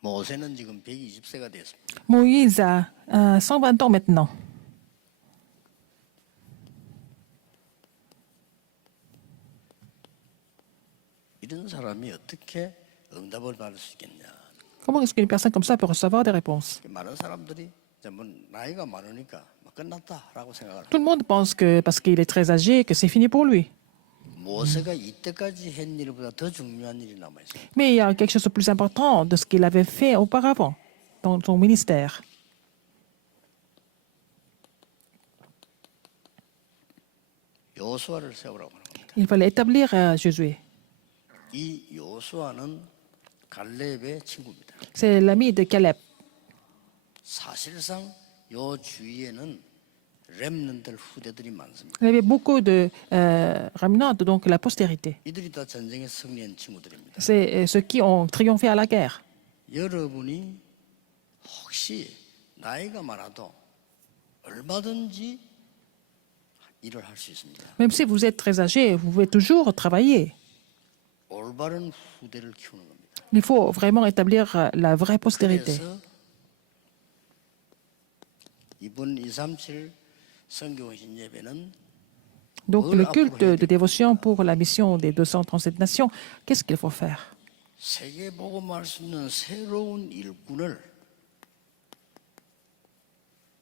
모세는 지금 120세가 됐습니다. Moïse a 120 ans maintenant. 이런 사람이 어떻게 응답을 받을 수 있겠냐? Comment est-ce qu'une personne comme ça peut recevoir des réponses? 많은 사람들이 이제 뭐 나이가 많으니까 뭐 끝났다라고 생각을 Tout le monde pense que parce qu'il est très âgé, que c'est fini pour lui. 모세가 이때까지 한 일보다 더 중요한 일이 남아 있어요. Mais il y a quelque chose de plus important de ce qu'il avait fait auparavant dans son ministère. 여호수아를 세우라고 하는 겁니다. Il fallait établir Josué. 이 여호수아는 갈렙의 친구입니다. C'est l'ami de Caleb. 사실상 요 주위에는 렘넌들 후대들이 많습니다. Il y avait beaucoup de remnants, donc la postérité. 이들이 다 전쟁에 승리한 친구들입니다. C'est ceux qui ont triomphé à la guerre. 여러분이 혹시 나이가 많아도 얼마든지 일을 할 수 있습니다. Même si vous êtes très âgé, vous pouvez toujours travailler. 올바른 후대를 키우는 겁니다. Il faut vraiment établir la vraie postérité. 그래서 이번 237 성경신 예배는 Donc le culte de dévotion pour la mission des 237 nations, qu'est-ce qu'il faut faire? 세계 복음할 수 있는 새로운 일꾼을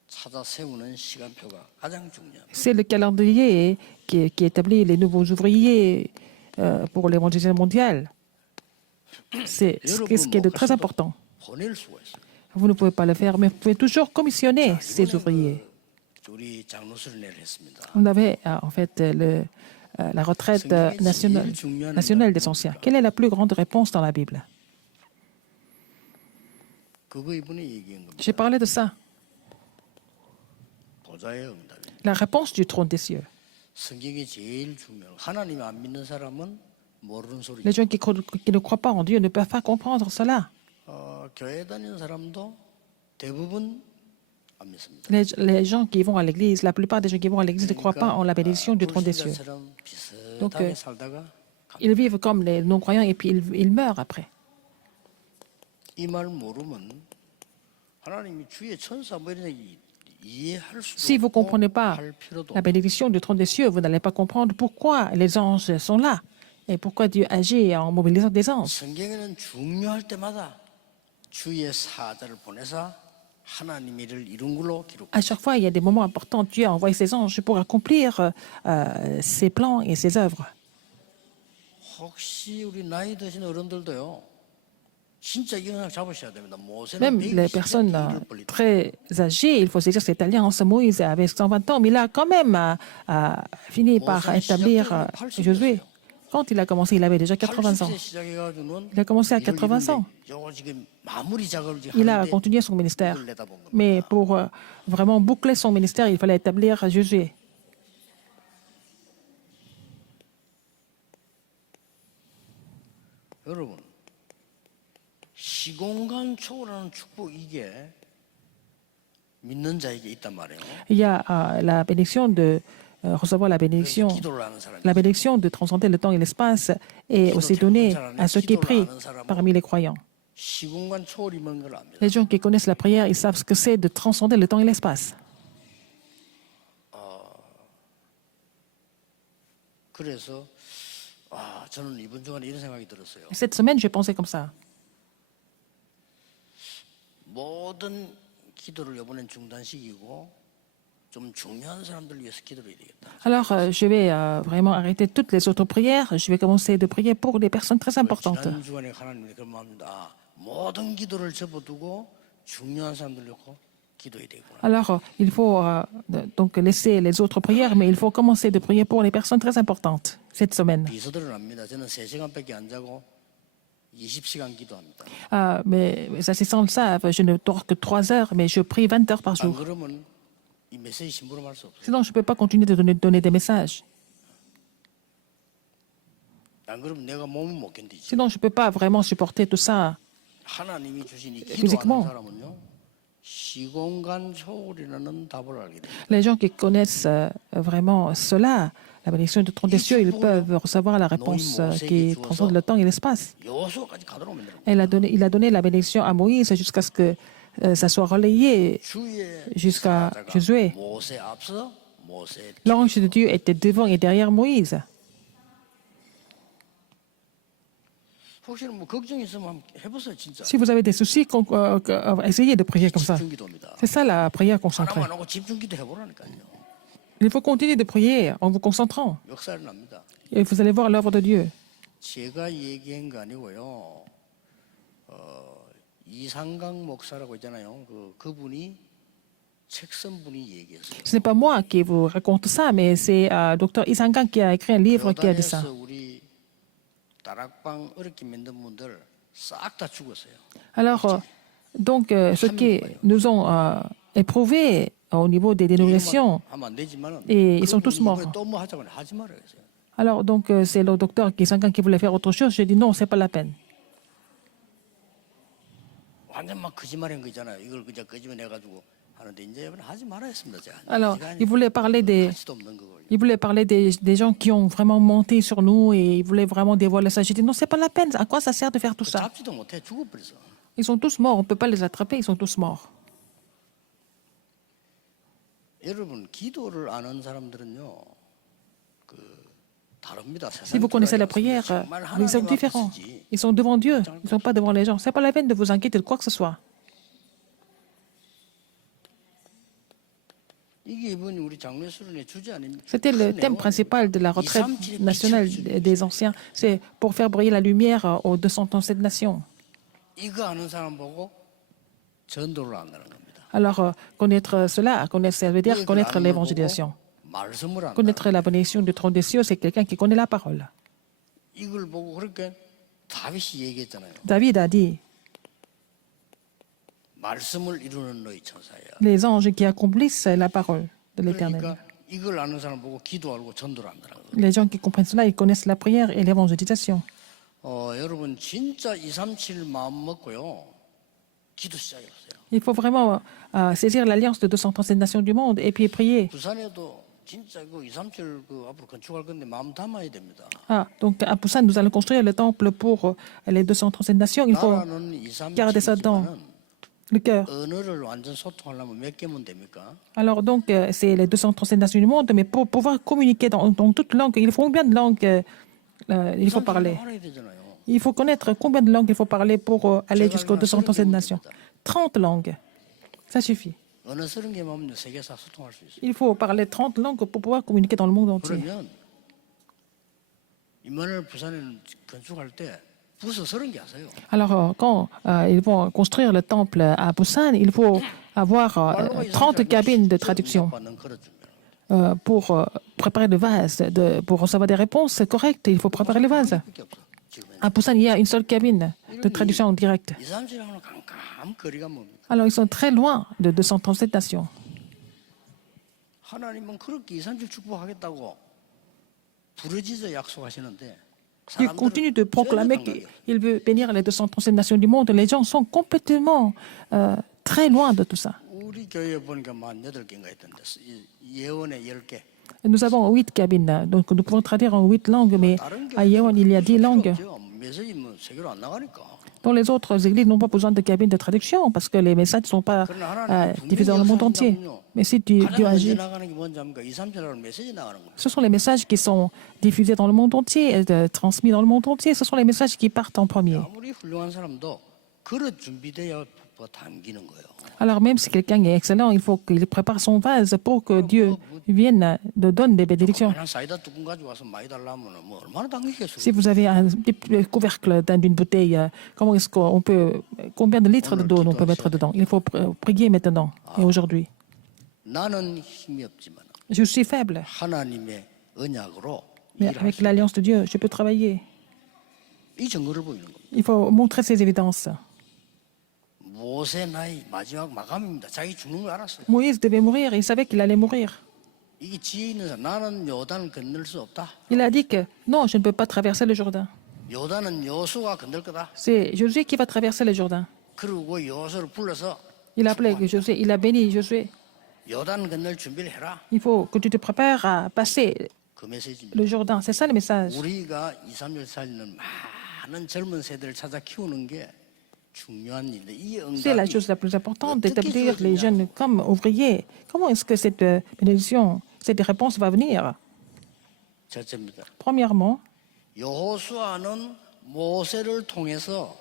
찾아 세우는 시간표가 가장 중요합니다. C'est le calendrier qui établit les nouveaux ouvriers pour l'évangélisation mondiale. C'est ce qui est de très important. 보낼 수가 있어요. Vous ne pouvez pas le faire, mais vous pouvez toujours commissionner ces ouvriers. 우리 장로수련회를 했습니다. On avait en fait la retraite nationale des anciens. Quelle est la plus grande réponse dans la Bible? 그거 이분이 얘기한 겁니다. J'ai parlé de ça. 보좌의 응답입니다. La réponse du trône des cieux. 성경이 제일 중요한 하나님 안 믿는 사람은 모르는 소리죠. Les gens qui ne croient pas en Dieu ne peuvent pas comprendre cela. 교회 다니는 사람도 대부분 안 믿습니다. Les gens qui vont à l'église, la plupart des gens qui vont à l'église ne croient pas en la bénédiction du trône des cieux. 불신자처럼 Donc, 비슷하게 살다가 ils vivent comme les non-croyants et puis ils meurent après. 이 말 모르면 하나님이 주의 천사 뭐 이런 얘기 이해할 수도 Si vous ne 없고 comprenez pas 할 필요도 la bénédiction du trône des cieux, vous n'allez pas comprendre pourquoi les anges sont là et pourquoi Dieu agit en mobilisant des anges. 성경에는 중요할 때마다 주의 사자를 보내서 하나님의 일을 이룬 걸로 기록. À chaque fois, il y a des moments importants. Dieu a envoyé ses anges pour accomplir ses plans et ses œuvres. 혹시 우리 나이 드신 어른들도요. 진짜 이 언약 잡으셔야 됩니다. 모세는 Même les personnes très âgées, il faut saisir cette alliance. Moïse avait 120 ans, mais il a quand même fini par établir Josué. Quand il a commencé, il avait déjà 80 ans. Il a commencé à 80 ans. Il a continué son ministère. Mais pour vraiment boucler son ministère, il fallait établir Josué. 여러분, 시공간 초월하는 축복 이게 믿는 자에게 있단 말이에요. Il y a la bénédiction de recevoir la bénédiction de transcender le temps et l'espace est aussi donnée à ceux qui prient parmi les croyants. 시공간 초월이 뭔 걸 압니다. Les gens qui connaissent la prière, ils savent ce que c'est de transcender le temps et l'espace. 그래서 저는 이번 주간에 이런 생각이 들었어요. Cette semaine, j'ai pensé comme ça. 모든 기도를 이번엔 중단시키고 좀 중요한 사람들 위해서 기도해야 되겠다. Alors, je vais vraiment arrêter toutes les autres prières. Je vais commencer de prier pour les personnes très importantes. 지난 주간에 하나님이 그런 마음입니다. 모든 기도를 접어두고 중요한 사람들 놓고 기도해야 되구나. Alors, il faut donc laisser les autres prières, mais il faut commencer de prier pour les personnes très importantes cette semaine. 비서들은 압니다. 저는 3시간밖에 안 자고 20시간 기도합니다. Mais les assistants le savent, je ne dors que 3 heures, mais je prie 20 heures par 안 jour. 그러면 이 메시지 심부름할 수 없어요. Sinon, je ne peux pas continuer de donner des messages. 안 그러면 내가 몸을 못 견디지. Sinon, je ne peux pas vraiment supporter tout ça. 하나님이 주신 이 기도하는 Physiquement. 사람은요. 시공간 초월이라는 답을 알게 됩니다. Les gens qui connaissent vraiment cela la bénédiction du trône des cieux, ils peuvent recevoir la réponse qui transcende le temps et l'espace. 여호수아까지 가도록 만들어. Il a donné la bénédiction à Moïse jusqu'à ce que ça soit relayé 주의 jusqu'à 사자가 Josué. 모세 앞서 모세. L'ange de Dieu était devant et derrière Moïse. 혹시 뭐 걱정 있으면 한번 해보세요 진짜. Si vous avez des soucis, essayez de prier comme ça. 집중기도입니다. C'est ça la prière concentrée. 하나만 하고 집중기도 해보라니까요. Il faut continuer de prier en vous concentrant. 역사를 납니다. Et vous allez voir l'œuvre de Dieu. 제가 얘기한 거 아니고요. 이상강 목사라고 있잖아요. 그분이 책 쓴 분이 얘기했어요. Ce n'est pas moi qui vous raconte ça, mais c'est Dr. Isangang qui a écrit un livre qui a dit ça. 요단에서 우리 다락방 어렵게 만든 분들 싹 다 죽었어요. Alors, donc, ceux qui nous ont éprouvés au niveau des dénominations, 하면 안 되지만은 et ils sont tous morts. 또뭐 하자고 하지 말아요. Alors, donc, c'est le docteur Isangang qui voulait faire autre chose. J'ai dit non, c'est pas la peine. 완전 막 거짓말인 거 있잖아요. 이걸 그냥 거짓말 해가지고 하는데 이제 하지 말아야 했습니다. 제가. Alors, il voulait parler 가치도 없는 그걸. il voulait parler des gens qui ont vraiment menti sur nous et il voulait vraiment dévoiler ça. J'ai dit non, c'est pas la peine. À quoi ça sert de faire tout ça? 잡지도 못해 죽어버렸어. Ils sont tous morts. On ne peut pas les attraper. Ils sont tous morts. 여러분 기도를 아는 사람들은요, 다릅니다. Si vous connaissez la prière, ils sont différents. Ils sont devant Dieu. Ils ne sont pas devant les gens. C'est pas la peine de vous inquiéter de quoi que ce soit. 이게 이번 우리 장례수련의 주제 아닙니까? C'était le thème principal de la retraite nationale des anciens. C'est pour faire briller la lumière aux 237 nations. 이거 아는 사람 보고 전도를 안다는 겁니다. Alors, connaître cela, ça veut dire connaître l'évangélisation. 말씀을 안다. Connaître la bénédiction du trône des cieux, c'est quelqu'un qui connaît la parole. 이걸 보고 그렇게 다윗이 얘기했잖아요. David a dit, 말씀을 이루는 너희 천사야. les anges qui accomplissent la parole de l'Éternel. 그러니까 이걸 아는 사람 보고 기도하고 전도를 한다는 거예요. Les gens qui comprennent cela, ils connaissent la prière et l'évangélisation. 여러분 진짜 237 마음 먹고요. 기도 시작해보세요. Il faut vraiment saisir l'alliance de 237 nations du monde et puis prier. 부산에도 진짜 237 앞으로 건축할 건데 마음 담아야 됩니다. Donc à Busan, nous allons construire le temple pour les 237 nations. Il faut 나라는 garder ça dans 237이지만은 le cœur. 언어를 완전 소통하려면 몇 개면 됩니까? Alors donc, c'est les 237 nations du monde, mais pour pouvoir communiquer dans toute langue, il faut combien de langues il faut parler? 알아야 되잖아요. Il faut connaître combien de langues il faut parler pour aller jusqu'aux 237 nations. 30 langues. Ça suffit. 언어 30개만 세계사 소통할 수 있어요. Il faut parler 30 langues pour pouvoir communiquer dans le monde entier. 그러면 이만을 부산에는 건축할 때 부서 30개 하세요. Alors, quand ils vont construire le temple à Busan, il faut avoir 30 cabines de traduction pour préparer le vase. Pour recevoir des réponses correctes, il faut préparer le vase. À Busan, il y a une seule cabine de traduction en direct. 237하고는 깜깜 거리가 뭡니까? Alors, ils sont très loin de 237 nations. 하나님은 그렇게 237 축복하겠다고 부르짖어 약속하시는데 Il continue de proclamer qu'il veut bénir les 237 nations du monde. Les gens sont complètement très loin de tout ça. 우리 교회에 보니까 만 8개인가 있던데 예언의 10개. Nous avons 8 cabines, donc nous pouvons traduire en 8 langues, mais à Yeon, il y a 10 langues. 메시지 뭐 세계로 안 나가니까. Dans les autres églises n'ont pas besoin de cabines de traduction parce que les messages ne sont pas diffusés dans le monde entier. Mais si Dieu agit, 나가는 게 뭔지 압니까? 237하고 메시지 나가는 거예요. ce sont les messages qui sont diffusés dans le monde entier, transmis dans le monde entier. Ce sont les messages qui partent en premier. 아무리 훌륭한 사람도 그릇 준비돼야 담기는 거예요. Alors même si quelqu'un est excellent, il faut qu'il prépare son vase pour que Dieu vienne de donner des bénédictions. 그냥 사이다 뚜껑 가지고 와서 많이 달라면 뭐 얼마나 담기겠어요? Si vous avez un petit couvercle d'une bouteille, comment est-ce qu'on peut, combien de litres d'eau on peut mettre dedans? Il faut prier maintenant et aujourd'hui. 나는 힘이 없지만 Je suis faible, 하나님의 언약으로 mais 일할 avec 수 l'alliance de Dieu, je peux travailler. 이 증거를 보이는 겁니다. Il faut montrer ces évidences. 모세 나이 마지막 마감입니다. 자기 죽는 걸 알았어요. Moïse devait mourir, il savait qu'il allait mourir. 이게 지혜 있는 사람 나는 요단을 건널 수 없다. Il a dit que non, je ne peux pas traverser le Jourdain. 요단은 여호수아가 건널 거다. C'est Josué qui va traverser le Jourdain. 그리고 여호수아를 불러서 Il a appelé Josué, il a béni Josué. 요단 건널 준비를 해라. Il faut que tu te prépares à passer 그 메시지입니다. le Jourdain. C'est ça le message. 우리가 2, 3절 살리는 많은 젊은 세대를 찾아 키우는 게 중요한 일인데 이 C'est la 응답이 chose la plus importante d'établir les jeunes comme ouvriers. Comment est-ce que cette bénédiction, cette réponse va venir? 첫째입니다. Premièrement, 여호수아는 모세를 통해서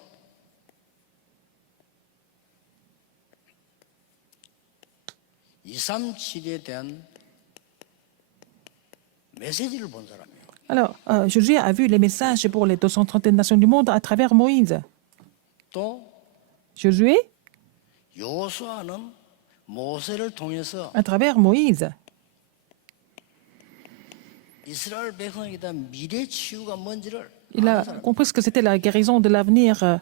(237) 대한 메시지를 본 사람이에요. alors Josué a vu les messages pour les 230 nations du monde à travers Moïse. 또 Josué, 여호수아는 모세를 통해서 à travers Moïse, 이스라엘 백성에 대한 미래 치유가 뭔지를 il a 아는 사람. compris ce que c'était la guérison de l'avenir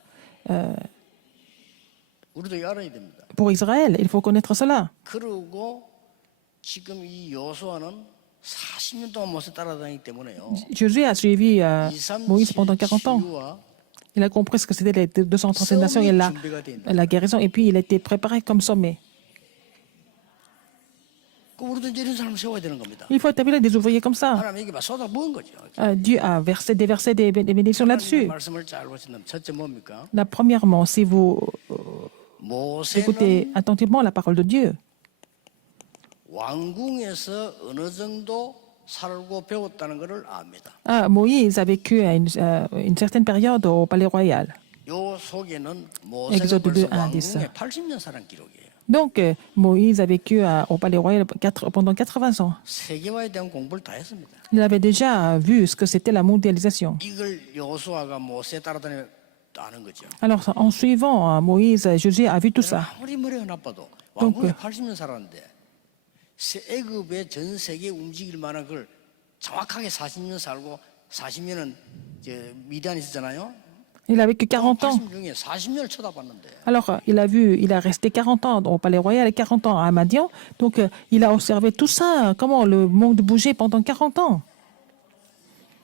우리도 알아야 됩니다. pour Israël. Il faut connaître cela. 그리고 지금 이 여호수아는 40년 동안 모세 따라다니기 때문에요. Josué a suivi Moïse 237 pendant 40 ans. 치유와 Il a compris ce que c'était les 237 nations et la guérison. Et puis, il a été préparé comme sommet. 우리도 이제 이런 사람 세워야 되는 겁니다. Il faut établir des ouvriers comme ça. 하나님에게 막 쏟아 부은 거죠. Dieu a versé des bénédictions 하나님의 là-dessus. 말씀을 잘 보시면 첫째 뭡니까? Là, premièrement, si vous écoutez 모세는 attentivement la parole de Dieu, 왕궁에서 어느 정도 살고 배웠다는 것을 압니다. Moïse a vécu à une certaine période au palais royal. 요 속에는 모세가 Exode 2, 벌써 1, 10. 왕궁에 80년 살은 기록이에요. Donc, Moïse a vécu au palais royal pendant 80 ans. 세계화에 대한 공부를 다 했습니다. Il avait déjà vu ce que c'était la mondialisation. 이걸 여호수아가 모세 따라다니며 아는 거죠. Alors, en suivant Moïse, Josué a vu tout ça. 아무리 머리가 나빠도 왕궁에 80년 살았는데 애굽의 전 세계 움직일 만한 걸 정확하게 40년 살고 40년은 미디안 있었잖아요. Il a vécu 40 ans. 80 중에 40년을 쳐다봤는데 Alors, il a resté 40 ans au palais royal et 40 ans à Madian. Donc, il a observé tout ça, comment le monde bougeait pendant 40 ans.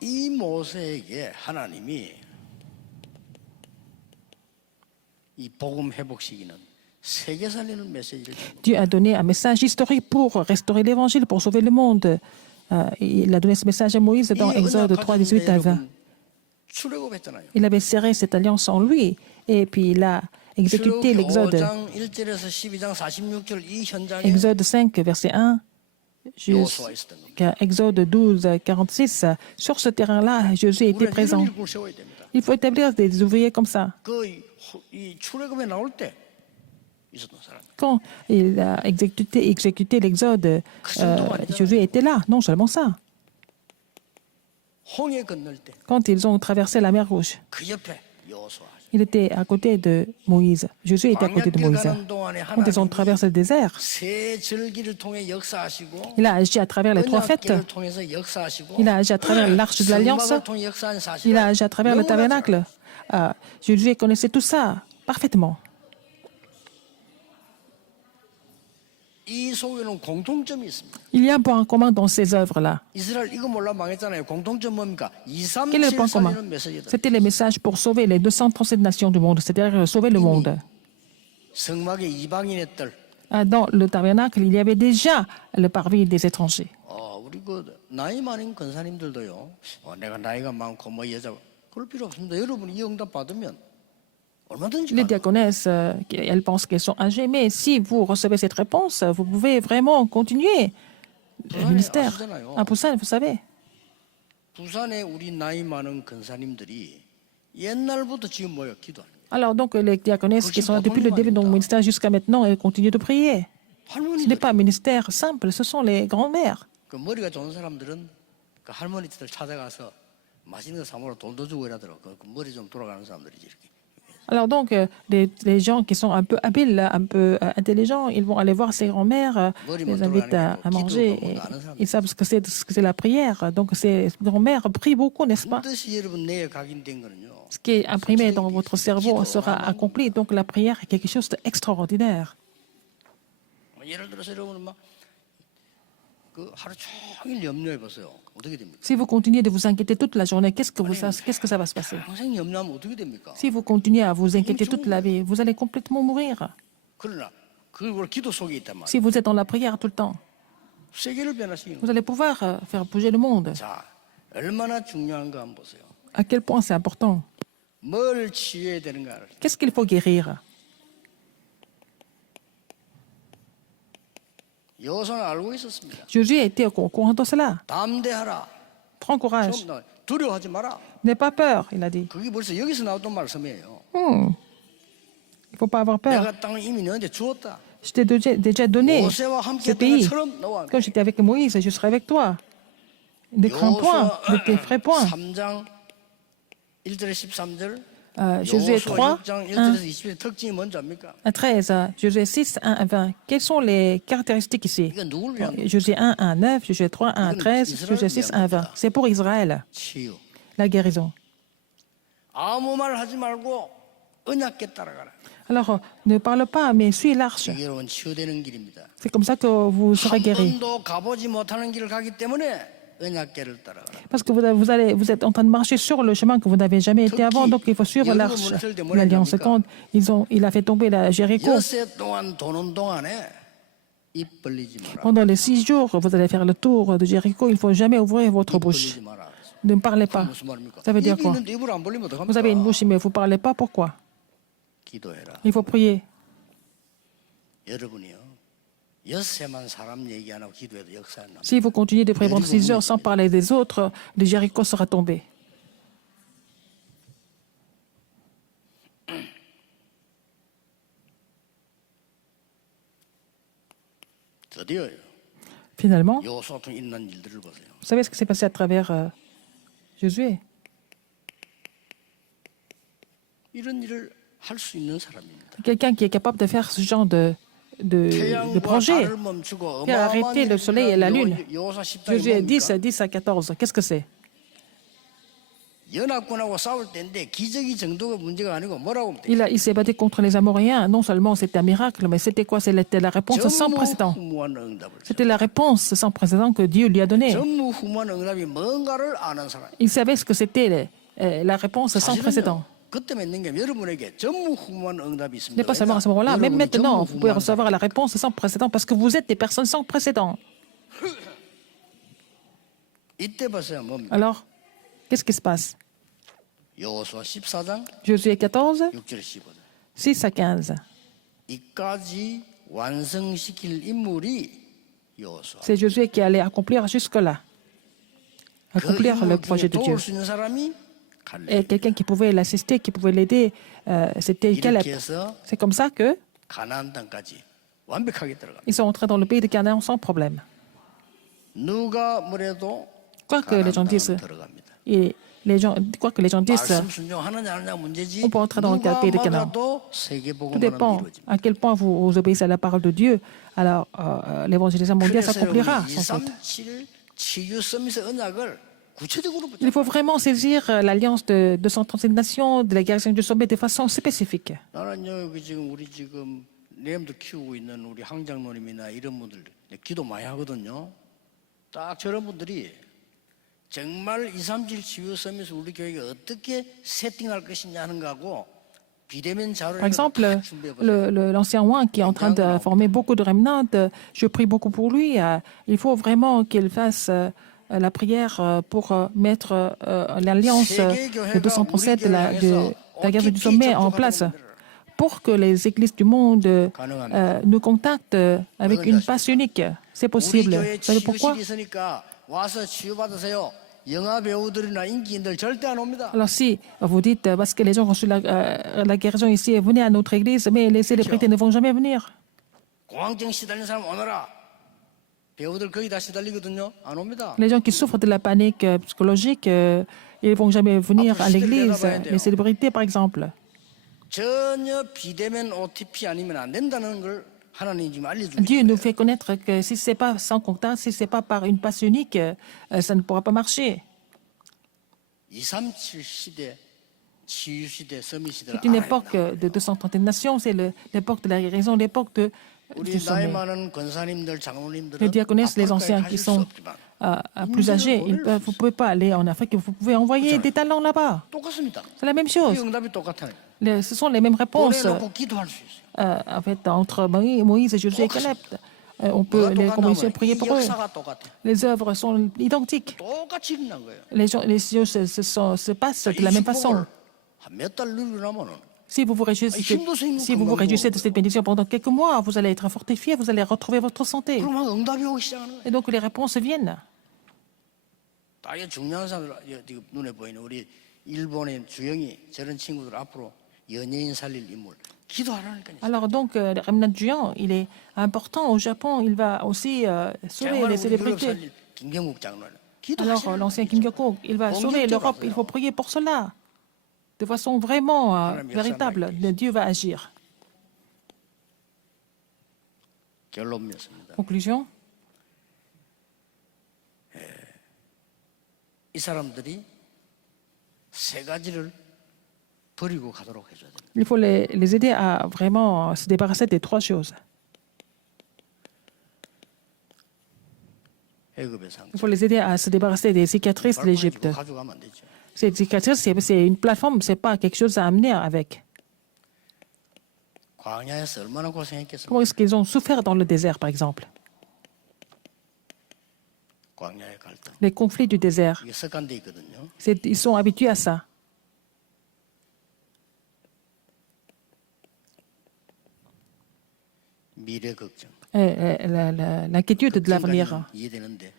이 모세에게 하나님이 이 복음 회복 시기는 세계 살리는 메시지를 줍니다. Dieu a donné un message historique pour restaurer l'évangile, pour sauver le monde. Il a donné ce message à Moïse dans Exode 3, 18 à 20. 출애굽했잖아요. Il avait serré cette alliance en lui et puis il a exécuté l'Exode. 5장 1절에서 12장 46절 이 현장에 Exode 5, verset 1 여호수아 있었던 겁니다. jusqu'à Exode 12, 46. Sur ce terrain-là, Jésus était 우리는 présent. 이런 일꾼을 세워야 됩니다. Il faut établir des ouvriers comme ça. 이 출애굽에 나올 때 있었던 사람. Quand il a exécuté l'Exode, Jésus était là. Non seulement ça. 홍해 건널 때 그 Quand ils ont traversé la mer Rouge, 옆에 여호수아. il était à côté de Moïse. Jésus était à côté de 광야길 Moïse. 가는 동안에 Quand ils ont 하나님이 traversé le désert, 새 절기를 통해 역사하시고 il a agi à travers les trois fêtes. 언약궤를 통해서 역사하시고 Il a agi à travers l'arche de l'Alliance. 성막을 통해 역사한 사실을 Il a agi à travers le 너무나 잘 tabernacle. Jésus connaissait tout ça parfaitement. 이 속에는 공통점이 있습니다. Il y a un point commun dans ces œuvres-là. 이스라엘 이거 몰라 망했잖아요. 공통점 뭡니까? Quel est le point 237 commun? 살리는 메시지다. C'était les messages pour sauver les 237 nations du monde, c'est-à-dire sauver le monde. 성막에 이방인의 뜰. Dans le tabernacle, il y avait déjà le parvis des étrangers. 우리 그 나이 많은 권사님들도요. 내가 나이가 많고 뭐 여자 그럴 필요 없습니다. 여러분이 이 응답 받으면 얼마든지 Les 가능해요. diaconesses, elles pensent qu'elles sont âgées, mais si vous recevez cette réponse, vous pouvez vraiment continuer le ministère. À Busan, vous savez, 부산에 우리 나이 많은 권사님들이 옛날부터 지금 모여 기도합니다. alors donc les diaconesses qui sont là depuis le début de mon ministère jusqu'à maintenant, elles continuent de prier. Ce n'est 할머니들 pas un ministère simple, ce sont les grands-mères. 그 머리가 좋은 사람들은 그 할머니들 찾아가서 맛있는 거 사먹으러 돈도 주고 이러더라고. 그 머리 좀 돌아가는 사람들이지 이렇게. Alors donc, les gens qui sont un peu habiles, un peu intelligents, ils vont aller voir ces grands-mères, les invitent à manger. Et ils savent ce que c'est la prière. Donc ces grands-mères prient beaucoup, n'est-ce pas? 반드시 여러분 내에 각인된 거는요. Ce qui est imprimé dans votre cerveau sera accompli. Donc la prière est quelque chose d'extraordinaire. 예를 들어서 여러분은 막 그 하루 종일 염려해 보세요. 어떻게 됩니까? Si vous continuez de vous inquiéter toute la journée, qu'est-ce que ça va se passer? 평생 염려하면 어떻게 됩니까? Si vous continuez à vous inquiéter toute la vie, vous allez complètement mourir. 그러나 그걸 기도 속에 있단 말이에요. Si vous êtes dans la prière tout le temps, 세계를 변화시키는 Vous 거예요. allez pouvoir faire bouger le monde. 자, 얼마나 중요한가 한번 보세요. À quel point c'est important. 뭘 치유해야 되는가. Qu'est-ce qu'il faut guérir? 여호수아는 알고 있었습니다. Jésus était au courant de cela. 담대하라. Prends courage. 두려워하지 마라. N'aie pas peur, il a dit. 그게 벌써 여기서 나왔던 말씀이에요. Il ne faut pas avoir peur. 내가 땅을 이미 너한테 주었다. Je t'ai déjà donné 모세와 함께 ce 했던 pays. 것처럼 너와 Quand j'étais avec Moïse, je serai avec toi. Ne crains point, ne t'effraie point. 3장 1절에 13절. Josué 3, 6장 1 1절에서 20절 특징이 뭔지 압니까? à 13, Josué 6, 1 à 20. Quelles sont les caractéristiques ici? 이건 누구를 위한 Josué 1, 1 à 9, Josué 3, 1 à 13, Josué 6, 1 à 20. C'est pour Israël, 치유. la guérison. 아무 말 하지 말고 언약궤 따라가라. Alors, ne parle pas, mais suis l'arche. 여러분 치유되는 길입니다. C'est comme ça que vous serez 한 guéris. 번도 가보지 못하는 길을 가기 때문에 언약궤를 따라가라. Parce que vous êtes en train de marcher sur le chemin que vous n'avez jamais été avant, donc il faut suivre l'arche de l'Alliance. Quand il a fait tomber la Jéricho, 엿새 동안 도는 동안에 입 벌리지 마라. pendant les 6 jours, vous allez faire le tour de Jéricho, il ne faut jamais ouvrir votre bouche. 벌리지 마라. Ne parlez pas. 무슨 말입니까? Ça veut dire 입이 quoi? 있는데 입을 안 벌리면 Vous avez une 어떡합니까? bouche, mais vous ne parlez pas, pourquoi? 기도해라. Il faut prier. 여러분이요. 엿새만 사람 얘기 안 하고 기도해도 역사 안 납니다. Si vous continuez de prier pendant 6 heures sans parler des autres, le Jéricho sera tombé. 드디어요. Finalement, 여호수아 통해 일어난 일들을 보세요. vous savez ce qui s'est passé à travers Josué? 이런 일을 할 수 있는 사람입니다. Quelqu'un qui est capable de faire ce genre de 태양과 projet, 달을 멈추고 qui a arrêté le soleil et la lune. 여호수아 10장이 Josué 10, 뭡니까? 10 à 14, qu'est-ce que c'est? 연합군하고 싸울 때인데 기적이 정도가 문제가 아니고 뭐라고 하면 돼요? Il s'est battu contre les Amoréens. Non seulement c'était un miracle, mais c'était quoi? C'était la réponse sans précédent. 전무후무한 응답을. C'était la réponse sans précédent que Dieu lui a donnée. 전무후무한 응답이 뭔가를 아는 사람. Il savait ce que c'était la réponse sans précédent. 그때 맺는 게 여러분에게 전무후무한 응답이 Ce n'est 있습니다. pas seulement à ce moment-là, même 여러분이 maintenant, vous pouvez 전무후무한 recevoir la réponse sans précédent parce que vous êtes des personnes sans précédent. 사람. 이때 보세요. 뭡니까? Alors, qu'est-ce qui se passe? 여호수아 14장 Josué 14, 6절 15절. 6 à 15. 이까지 완성시킬 인물이 여호수아. C'est Josué qui allait accomplir jusque-là. 그 Accomplir le 인물 projet 중에 de Dieu. 도울 수 있는 사람이 Et 갈렙. quelqu'un qui pouvait l'assister, qui pouvait l'aider, c'était Caleb. 이렇게 해서 C'est comme ça que 가나안 땅까지 완벽하게 들어갑니다. ils sont entrés dans le pays de Canaan sans problème. 누가 뭐래도 Quoi que les 가나안 gens 땅은 disent, 들어갑니다. et quoi que les gens disent, 말씀 순종하느냐 안 하느냐 문제지. on peut entrer dans le 누가 pays de Canaan. 막아도 Tout 세계복음은 dépend 이루어집니다. à quel point vous obéissez à la parole de Dieu. Alors, l'évangélisation mondiale 그래서 s'accomplira 우리 sans faute. 237 치유 서밋의 언약을 구체적으로 붙잡아야 Il faut vraiment saisir l'alliance de 237 nations, de la guérison du sommet de façon spécifique. 나는 여기 지금 우리 지금 내염도 키우고 있는 우리 항장노님이나 이런 분들 기도 많이 하거든요. 딱 저런 분들이 정말 237 치유 서밋을 우리 교회가 어떻게 세팅할 것이냐 하는 거하고 비대면 자료를 Par exemple, 다 준비해 보세요. l'ancien Ouin qui est en train de former beaucoup de remnants, je prie beaucoup pour lui. Il faut vraiment qu'il fasse la prière pour mettre l'alliance de 237 de la guerre du sommet en place, pour que les églises du monde nous contactent avec une passe unique. C'est 우리 possible. 교회 Vous savez pourquoi? 치유실이 있으니까 와서 치유받으세요. 영화 배우들이나 인기인들 절대 안 옵니다. Alors si vous dites, parce que les gens ont reçu la guérison ici, venez à notre église, mais les célébrités ne vont jamais venir. 공황증 시달린 사람 오너라. 배우들 거의 다 시달리거든요. 안 옵니다. Les gens qui souffrent de la panique psychologique, ils ne vont jamais venir à l'église. Les célébrités, par exemple. 전혀 비대면 OTP 아니면 안 된다는 걸 하나님 지금 알려주고 Dieu 있어요. nous fait connaître que si ce n'est pas sans contact, si ce n'est pas par une passe unique, ça ne pourra pas marcher. 237 시대, 치유 시대, 서밋 시대를 C'est une 알아야 époque 된다고. de 230 nations, c'est l'époque de la guérison, l'époque du 우리 나이 sommet. 많은 권사님들, 장로님들은 Les diaconesses, les anciens 아프리카에 qui 가실 수 sont 없지만 plus âgés, vous ne pouvez pas aller en Afrique, vous pouvez envoyer des talents là-bas. 똑같습니다. C'est la même 이 chose. 응답이 똑같아요. Ce sont les mêmes réponses 보내놓고 기도할 수 있어요. en fait, entre Moïse, Josué et Caleb. On peut les commissions prier 이 pour eux. 역사가 똑같아. Les œuvres sont identiques. 똑같이 일어난 거예요. Les choses se passent de la 이 même façon. 축복을 몇 달 누리고 나면은 Si vous vous réjouissez de cette bénédiction pendant quelques mois, vous allez être fortifié, vous allez retrouver votre santé. 그러면 응답이 오기 시작하는 거예요. Et donc les réponses viennent. 다이 중요한 사람들 지금 눈에 보이는 우리 일본의 주영이 저런 친구들 앞으로 연예인 살릴 인물 기도하라니까요. Alors donc, le remnant Juan, il est important au Japon, il va aussi sauver les 우리 유럽 célébrités. 살릴 김경국 장로는 Alors 기도하시라. l'ancien Kim Jong-un, il va sauver l'Europe, il faut prier pour cela. De façon vraiment véritable, Dieu va agir. 결론 맺습니다. Conclusion, 이 사람들이 세 가지를 버리고 가도록 해줘야 됩니다. il faut les aider à vraiment se débarrasser des trois choses. 애굽의 상. Il faut les aider à se débarrasser des cicatrices de l'Égypte. 가져가면 안 되죠. Ces cicatrices, c'est une plateforme, c'est pas quelque chose à amener avec. 광야에서 얼마나 고생했겠습니까? Comment est-ce qu'ils ont souffert dans le désert, par exemple? 광야의 갈등. Les conflits du désert, 이게 습관돼 있거든요. ils sont habitués à ça. 미래 걱정. L'inquiétude de l'avenir, 이해되는데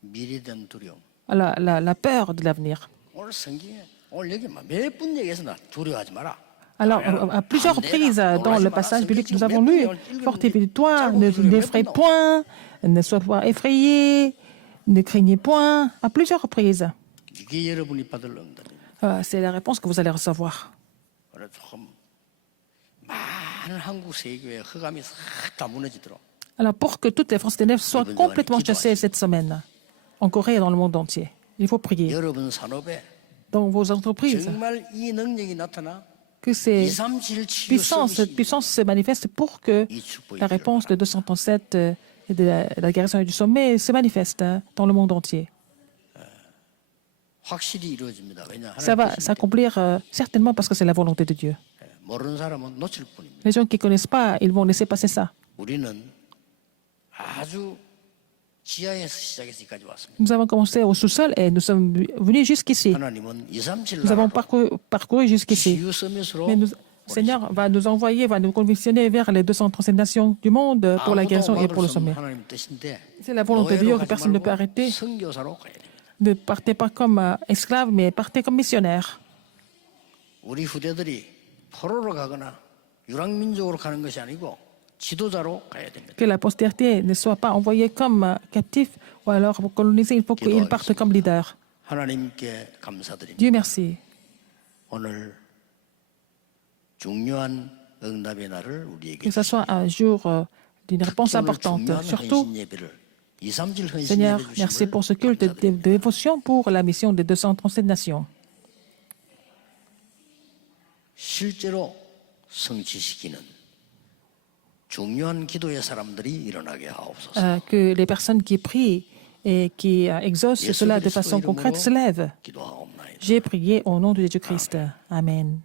미래에 대한 두려움. la peur de l'avenir. 오늘 성경에 오늘 여기 몇 분 얘기해서 나 두려워하지 마라. Alors, à plusieurs reprises dans le passage biblique que nous avons lu, fortifie-toi, ne n'effraie point, ne sois pas effrayé, ne craignez point, à plusieurs reprises. 이게 여러분이 받을 응답입니다. C'est la réponse que vous allez recevoir. 그래서 조금 많은 한국 세계의 흑암이 싹 다 무너지도록 Alors, pour que toutes les forces ténèbres soient complètement chassées cette semaine, en Corée et dans le monde entier, il faut prier. 여러분 산업에 Dans vos entreprises, 정말 이 능력이 나타나 que cette 237 치유 서밋이 puissance se manifeste pour que la réponse de 237 et de la guérison et du sommet se manifeste dans le monde entier. 확실히 이루어집니다. 왜냐 Ça va s'accomplir certainement parce que c'est la volonté de Dieu. 모르는 사람은 놓칠 뿐입니다. Les gens qui ne connaissent pas, ils vont laisser passer ça. 우리는 아주 지하에서 시작해서 여기까지 왔습니다. Nous avons commencé au sous-sol et nous sommes venus jusqu'ici. 하나님은 237 Nous avons 나라로 parcouru jusqu'ici. 치유 서밋으로 Mais le Seigneur va nous envoyer, va nous conditionner vers les 237 nations du monde pour la guérison et pour le sommet. 하나님 뜻인데 C'est la volonté de Dieu que personne ne peut arrêter. 선교사로 가야 됩니다. Ne partez pas comme esclaves, mais partez comme missionnaires. 우리 후대들이 포로로 가거나 유랑민족으로 가는 것이 아니고 지도자로 가야 됩니다. Que la postérité ne soit pas envoyée comme captifs ou alors pour coloniser, il faut qu'ils partent comme leaders. 하나님께 감사드립니다. Dieu merci. 오늘 중요한 응답의 날을 우리에게 Que ce soit un jour d'une réponse importante. Surtout, Seigneur, merci pour ce culte de dévotion pour la mission des 237 nations. 실제로 성취시키는 중요한 기도의 사람들이 일어나게 하옵소서. Que les personnes qui prient et qui exaucent cela de façon concrète se lèvent. 기도하옵나이다. J'ai prié au nom de Jésus-Christ. Amen.